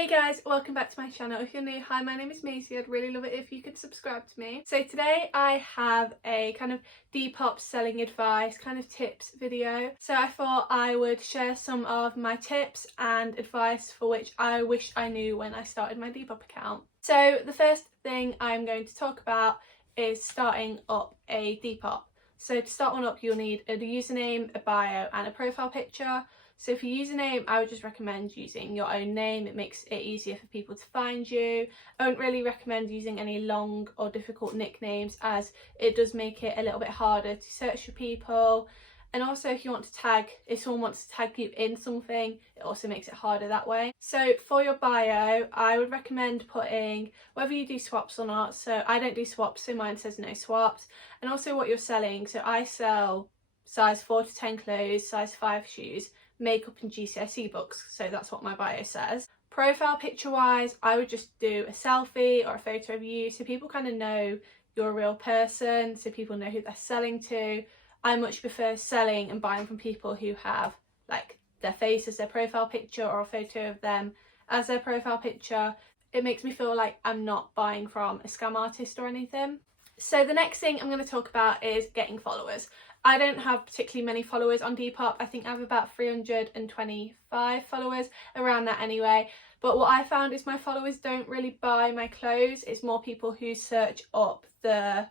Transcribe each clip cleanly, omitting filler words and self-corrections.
Hey guys, welcome back to my channel. If you're new, hi, my name is Maisie. I'd really love it if you could subscribe to me. So today I have a kind of Depop selling advice, kind of tips video. So I thought I would share some of my tips and advice for which I wish I knew when I started my Depop account. So the first thing I'm going to talk about is starting up a Depop. So to start one up, you'll need a username, a bio and a profile picture. So for username, I would just recommend using your own name. It makes it easier for people to find you. I wouldn't really recommend using any long or difficult nicknames, as it does make it a little bit harder to search for people. And also if you want to tag, if someone wants to tag you in something, it also makes it harder that way. So for your bio, I would recommend putting whether you do swaps or not. So I don't do swaps, so mine says no swaps. And also what you're selling. So I sell size 4 to 10 clothes, size 5 shoes, makeup and GCSE books, so that's what my bio says. Profile picture wise, I would just do a selfie or a photo of you so people kind of know you're a real person, so people know who they're selling to. I much prefer selling and buying from people who have like their face as their profile picture or a photo of them as their profile picture. It makes me feel like I'm not buying from a scam artist or anything. So the next thing I'm going to talk about is getting followers. I don't have particularly many followers on Depop. I think I have about 325 followers, around that anyway. But what I found is my followers don't really buy my clothes. It's more people who search up the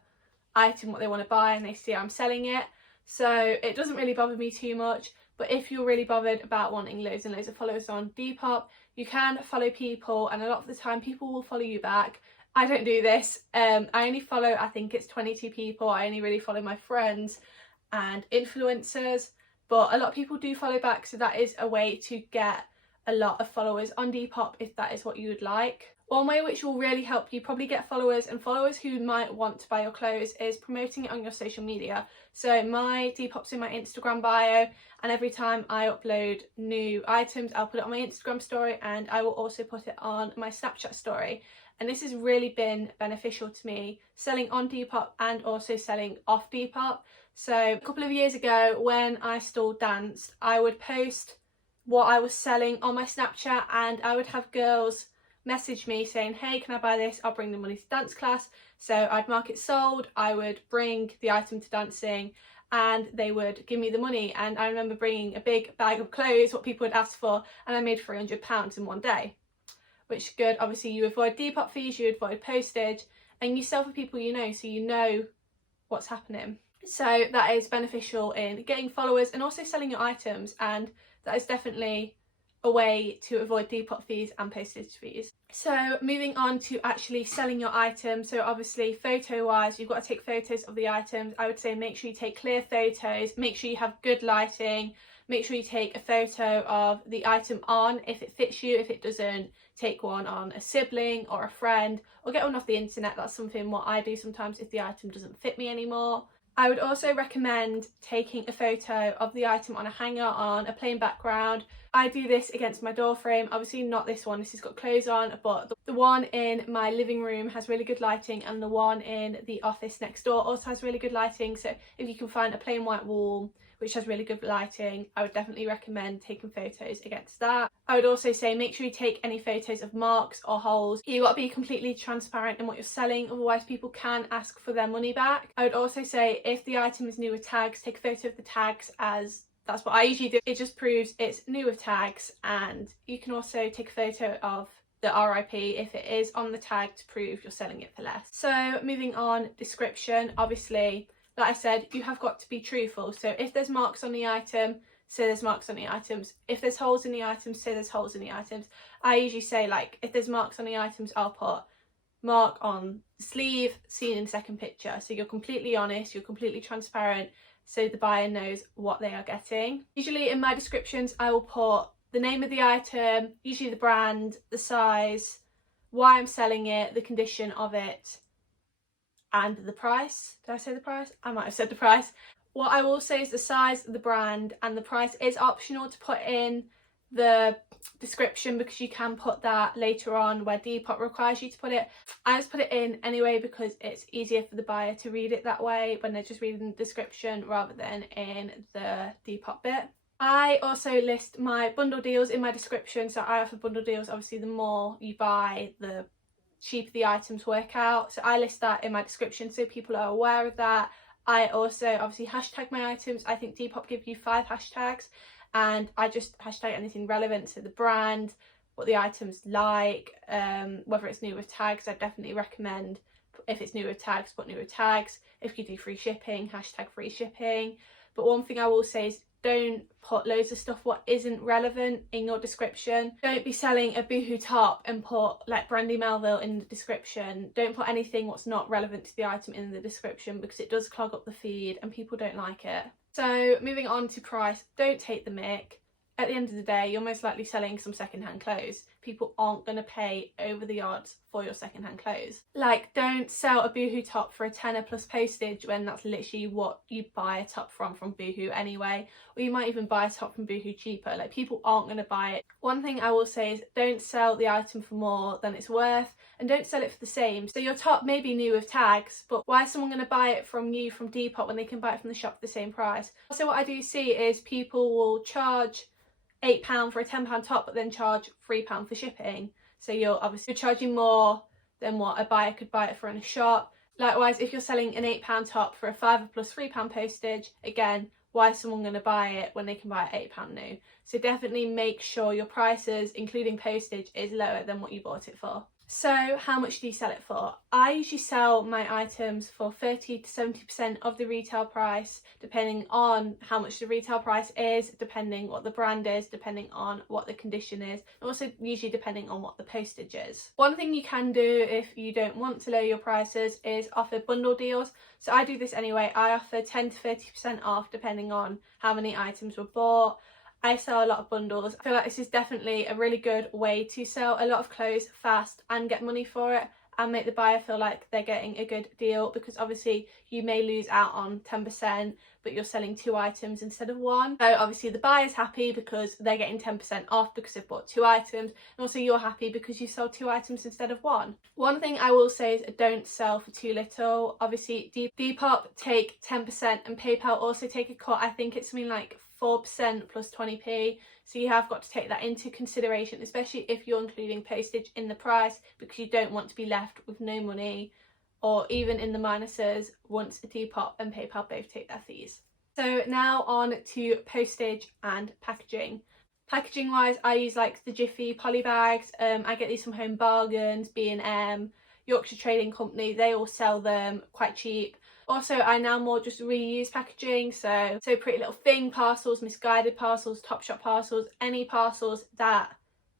item, what they want to buy, and they see I'm selling it. So it doesn't really bother me too much. But if you're really bothered about wanting loads and loads of followers on Depop, you can follow people, and a lot of the time people will follow you back. I don't do this. I only follow, I think it's 22 people. I only really follow my friends and influencers, but a lot of people do follow back, so that is a way to get a lot of followers on Depop if that is what you would like. One way which will really help you probably get followers, and followers who might want to buy your clothes, is promoting it on your social media. So my Depop's in my Instagram bio, and every time I upload new items I'll put it on my Instagram story, and I will also put it on my Snapchat story. And this has really been beneficial to me, selling on Depop and also selling off Depop. So a couple of years ago when I still danced, I would post what I was selling on my Snapchat, and I would have girls message me saying, hey, can I buy this? I'll bring the money to dance class. So I'd mark it sold, I would bring the item to dancing, and they would give me the money. And I remember bringing a big bag of clothes, what people would ask for, and I made £300 in one day. Which is good. Obviously you avoid Depop fees, you avoid postage, and you sell for people you know, so you know what's happening. So that is beneficial in getting followers and also selling your items, and that is definitely a way to avoid Depop fees and postage fees. So moving on to actually selling your items, so obviously photo wise you've got to take photos of the items. I would say make sure you take clear photos, make sure you have good lighting, make sure you take a photo of the item on if it fits you. If it doesn't, take one on a sibling or a friend, or get one off the internet. That's something what I do sometimes if the item doesn't fit me anymore. I would also recommend taking a photo of the item on a hanger on a plain background. I do this against my door frame, obviously not this one, this has got clothes on, but the one in my living room has really good lighting, and the one in the office next door also has really good lighting. So if you can find a plain white wall which has really good lighting, I would definitely recommend taking photos against that. I would also say make sure you take any photos of marks or holes. You've got to be completely transparent in what you're selling, otherwise people can ask for their money back. I would also say if the item is new with tags, take a photo of the tags, as that's what I usually do. It just proves it's new with tags. And you can also take a photo of the RIP if it is on the tag to prove you're selling it for less. So moving on, description. Obviously, like I said, you have got to be truthful. So if there's marks on the item, say there's marks on the items. If there's holes in the items, say there's holes in the items. I usually say, like, if there's marks on the items, I'll put mark on the sleeve, seen in second picture. So you're completely honest, you're completely transparent, so the buyer knows what they are getting. Usually in my descriptions, I will put the name of the item, usually the brand, the size, why I'm selling it, the condition of it, and the price. Did I say the price? I might have said the price. What I will say is the size, the brand, and the price is optional to put in the description, because you can put that later on where Depop requires you to put it. I just put it in anyway because it's easier for the buyer to read it that way when they're just reading the description rather than in the Depop bit. I also list my bundle deals in my description, so I offer bundle deals. Obviously the more you buy, the cheaper the items work out, so I list that in my description so people are aware of that. I also obviously hashtag my items. I think Depop give you 5 hashtags, and I just hashtag anything relevant to the brand, what the item's like, whether it's new with tags. I definitely recommend, if it's new with tags, put new with tags. If you do free shipping, hashtag free shipping. But one thing I will say is don't put loads of stuff what isn't relevant in your description. Don't be selling a boohoo top and put like Brandy Melville in the description. Don't put anything what's not relevant to the item in the description, because it does clog up the feed and people don't like it. So moving on to price, don't take the mick. At the end of the day, you're most likely selling some secondhand clothes. People aren't going to pay over the odds for your secondhand clothes. Like, don't sell a boohoo top for a tenner plus postage when that's literally what you buy a top from boohoo anyway. Or you might even buy a top from boohoo cheaper. Like, people aren't going to buy it. One thing I will say is don't sell the item for more than it's worth, and don't sell it for the same. So your top may be new with tags, but why is someone going to buy it from you from Depop when they can buy it from the shop for the same price? So what I do see is people will charge £8 for a £10 top, but then charge £3 for shipping. So you're obviously charging more than what a buyer could buy it for in a shop. Likewise, if you're selling an £8 top for a £5 plus £3 postage, again, why is someone going to buy it when they can buy it £8 new? So definitely make sure your prices, including postage, is lower than what you bought it for. So how much do you sell it for? I usually sell my items for 30 to 70% of the retail price, depending on how much the retail price is, depending what the brand is, depending on what the condition is, and also usually depending on what the postage is. One thing you can do if you don't want to lower your prices is offer bundle deals. So I do this anyway. I offer 10 to 30% off depending on how many items were bought. I sell a lot of bundles. I feel like this is definitely a really good way to sell a lot of clothes fast and get money for it, and make the buyer feel like they're getting a good deal, because obviously you may lose out on 10%, but you're selling 2 items instead of 1. So obviously the buyer's happy because they're getting 10% off because they've bought 2 items, and also you're happy because you sold 2 items instead of 1. One thing I will say is don't sell for too little. Obviously Depop take 10% and PayPal also take a cut. I think it's something like 4% plus 20p, so you have got to take that into consideration, especially if you're including postage in the price, because you don't want to be left with no money or even in the minuses once Depop and PayPal both take their fees. So now on to postage and packaging. Packaging wise, I use like the Jiffy poly bags. I get these from Home Bargains, B&M, Yorkshire Trading Company. They all sell them quite cheap. Also, I now more just reuse packaging, so Pretty Little Thing parcels, misguided parcels, Topshop parcels, any parcels that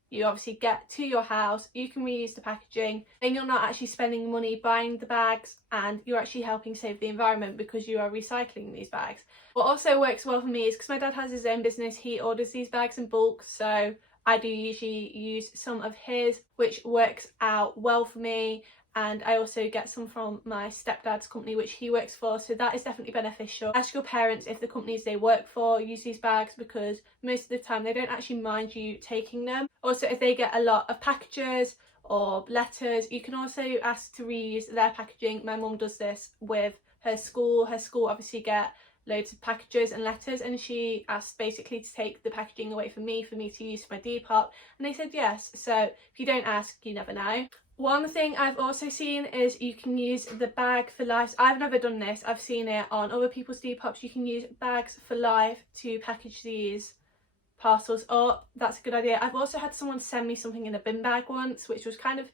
you obviously get to your house, you can reuse the packaging. Then you're not actually spending money buying the bags, and you're actually helping save the environment because you are recycling these bags. What also works well for me is because my dad has his own business, he orders these bags in bulk, so I do usually use some of his, which works out well for me. And I also get some from my stepdad's company, which he works for, so that is definitely beneficial. Ask your parents if the companies they work for use these bags, because most of the time they don't actually mind you taking them. Also, if they get a lot of packages or letters, you can also ask to reuse their packaging. My mum does this with her school. Her school obviously get loads of packages and letters, and she asked basically to take the packaging away from me to use for my Depop, and they said yes. So if you don't ask, you never know. One thing I've also seen is you can use the bag for life. I've never done this, I've seen it on other people's Depops. You can use bags for life to package these parcels up. That's a good idea. I've also had someone send me something in a bin bag once, which was kind of,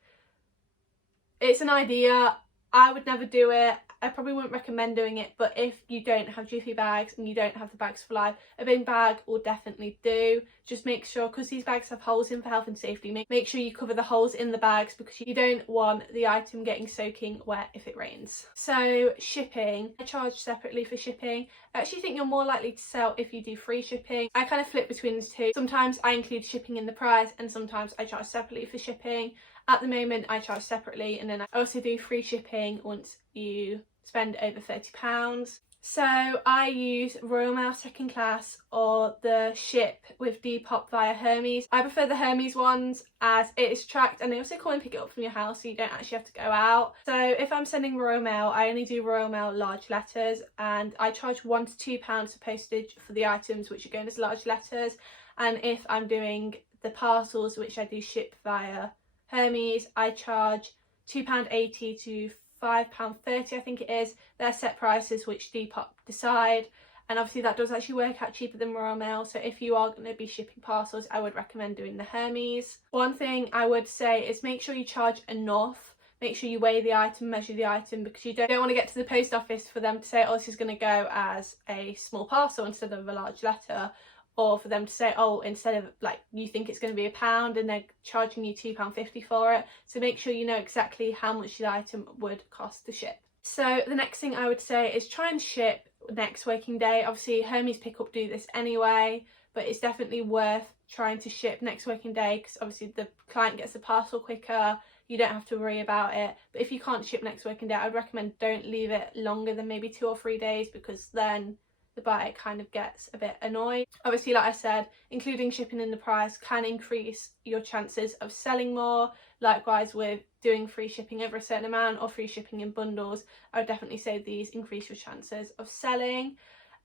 it's an idea. I would never do it. I probably wouldn't recommend doing it, but if you don't have Jiffy bags and you don't have the bags for life, a bin bag will definitely do. Just make sure, because these bags have holes in for health and safety, make sure you cover the holes in the bags, because you don't want the item getting soaking wet if it rains. So shipping, I charge separately for shipping. I actually think you're more likely to sell if you do free shipping. I kind of flip between the two. Sometimes I include shipping in the price, and sometimes I charge separately for shipping. At the moment I charge separately, and then I also do free shipping once you spend over £30. So I use Royal Mail second class or the ship with Depop via Hermes. I prefer the Hermes ones as it is tracked, and they also come and pick it up from your house, so you don't actually have to go out. So if I'm sending Royal Mail, I only do Royal Mail large letters, and I charge £1 to £2 for postage for the items which are going as large letters. And if I'm doing the parcels, which I do ship via Hermes, I charge £2.80 to £5.30, I think it is. They're set prices which Depop decide, and obviously that does actually work out cheaper than Royal Mail. So if you are going to be shipping parcels, I would recommend doing the Hermes. One thing I would say is make sure you charge enough. Make sure you weigh the item, measure the item, because you don't want to get to the post office for them to say, oh, this is going to go as a small parcel instead of a large letter. Or for them to say, oh, instead of, like, you think it's going to be £1 and they're charging you £2.50 for it. So make sure you know exactly how much the item would cost to ship. So the next thing I would say is try and ship next working day. Obviously Hermes Pickup do this anyway, but it's definitely worth trying to ship next working day, because obviously the client gets the parcel quicker, you don't have to worry about it. But if you can't ship next working day, I'd recommend don't leave it longer than maybe 2 or 3 days, because then the buyer kind of gets a bit annoyed. Obviously, like I said, including shipping in the price can increase your chances of selling more. Likewise with doing free shipping over a certain amount or free shipping in bundles, I would definitely say these increase your chances of selling.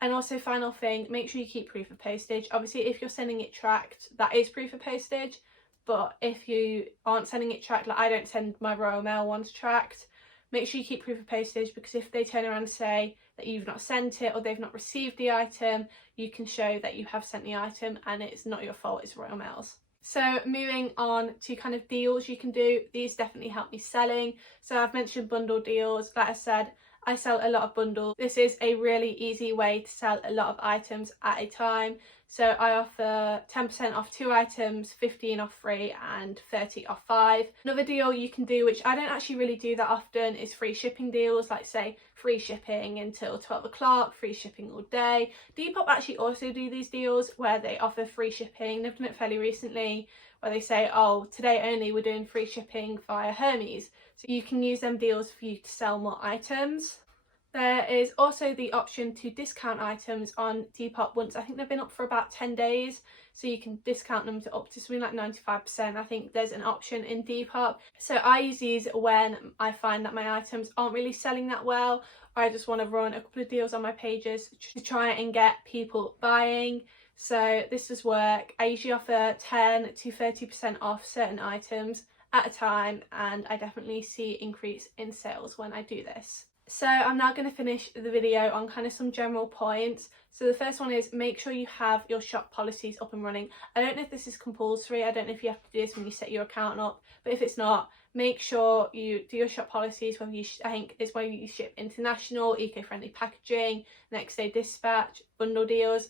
And also, final thing, make sure you keep proof of postage. Obviously if you're sending it tracked, that is proof of postage, but if you aren't sending it tracked, like I don't send my Royal Mail ones tracked, make sure you keep proof of postage, because if they turn around and say that you've not sent it or they've not received the item, you can show that you have sent the item and it's not your fault, it's Royal Mail's. So moving on to kind of deals you can do, these definitely help me selling. So I've mentioned bundle deals. Like I said, I sell a lot of bundles. This is a really easy way to sell a lot of items at a time. So I offer 10% off 2 items, 15 off 3 and 30 off 5. Another deal you can do, which I don't actually really do that often, is free shipping deals, like say free shipping until 12 o'clock, free shipping all day. Depop actually also do these deals where they offer free shipping. They've done it fairly recently, where they say, oh, today only we're doing free shipping via Hermes. So you can use them deals for you to sell more items. There is also the option to discount items on Depop once I think they've been up for about 10 days. So you can discount them to up to something like 95%. I think there's an option in Depop. So I use these when I find that my items aren't really selling that well, or I just want to run a couple of deals on my pages to try and get people buying. So this does work. I usually offer 10 to 30% off certain items at a time, and I definitely see increase in sales when I do this. So I'm now going to finish the video on kind of some general points. So the first one is make sure you have your shop policies up and running. I don't know if this is compulsory, I don't know if you have to do this when you set your account up, but if it's not, make sure you do your shop policies, whether you, I think it's whether you ship international, eco-friendly packaging, next day dispatch, bundle deals.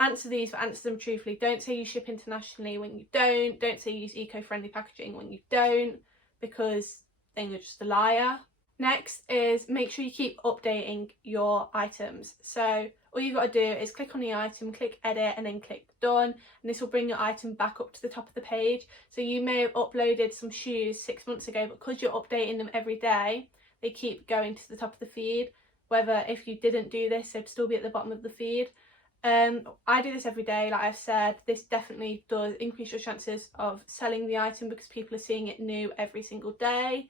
Answer these, but answer them truthfully. Don't say you ship internationally when you don't. Don't say you use eco-friendly packaging when you don't, because then you're just a liar. Next is make sure you keep updating your items. So all you've got to do is click on the item, click edit, and then click done, and this will bring your item back up to the top of the page. So you may have uploaded some shoes 6 months ago, but because you're updating them every day, they keep going to the top of the feed. Whether if you didn't do this, they'd still be at the bottom of the feed. I do this every day. Like I've said, this definitely does increase your chances of selling the item because people are seeing it new every single day,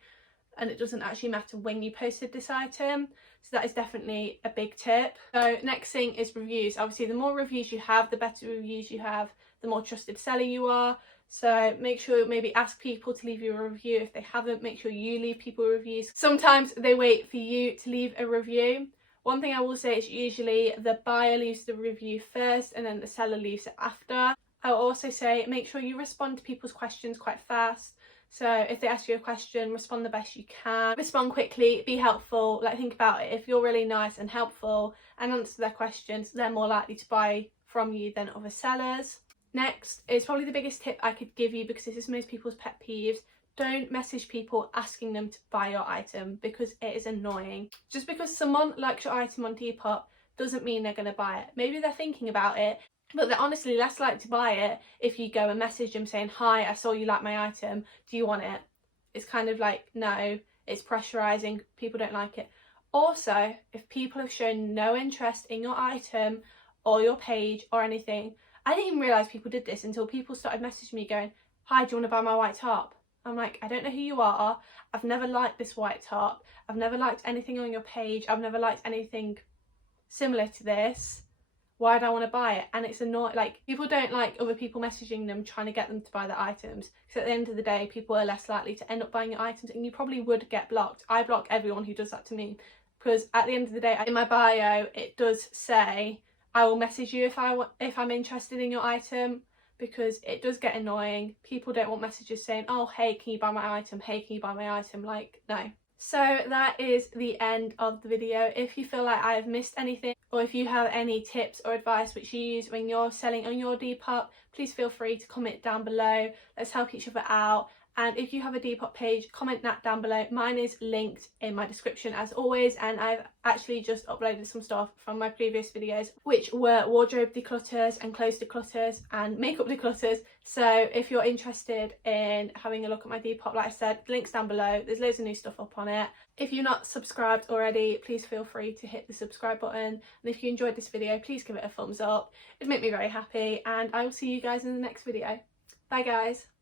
and it doesn't actually matter when you posted this item. So that is definitely a big tip. So next thing is reviews. Obviously the more reviews you have, the better reviews you have, the more trusted seller you are. So make sure, maybe ask people to leave you a review. If they haven't, make sure you leave people reviews. Sometimes they wait for you to leave a review. One thing I will say is usually the buyer leaves the review first and then the seller leaves it after. I'll also say make sure you respond to people's questions quite fast. So if they ask you a question, respond the best you can. Respond quickly, be helpful. Like, think about it. If you're really nice and helpful and answer their questions, they're more likely to buy from you than other sellers. Next is probably the biggest tip I could give you, because this is most people's pet peeves. Don't message people asking them to buy your item, because it is annoying. Just because someone likes your item on Depop doesn't mean they're going to buy it. Maybe they're thinking about it, but they're honestly less likely to buy it if you go and message them saying, hi, I saw you like my item, do you want it? It's kind of like, no, it's pressurising, people don't like it. Also, if people have shown no interest in your item or your page or anything, I didn't even realise people did this until people started messaging me going, "Hi, do you want to buy my white top?" I'm like, I don't know who you are. I've never liked this white top. I've never liked anything on your page. I've never liked anything similar to this. Why do I want to buy it? And it's annoying. Like, people don't like other people messaging them trying to get them to buy their items, because at the end of the day, people are less likely to end up buying your items, and you probably would get blocked. I block everyone who does that to me, because at the end of the day, in my bio it does say I will message you if I'm interested in your item, because it does get annoying. People don't want messages saying, "Oh, hey, can you buy my item? Hey, can you buy my item?" Like, no. So that is the end of the video. If you feel like I have missed anything, or if you have any tips or advice which you use when you're selling on your Depop, please feel free to comment down below. Let's help each other out. And if you have a Depop page, comment that down below. Mine is linked in my description as always, and I've actually just uploaded some stuff from my previous videos, which were wardrobe declutters and clothes declutters and makeup declutters. So if you're interested in having a look at my Depop, like I said, the link's down below. There's loads of new stuff up on it. If you're not subscribed already, please feel free to hit the subscribe button. And if you enjoyed this video, please give it a thumbs up. It'd make me very happy, and I will see you guys in the next video. Bye guys.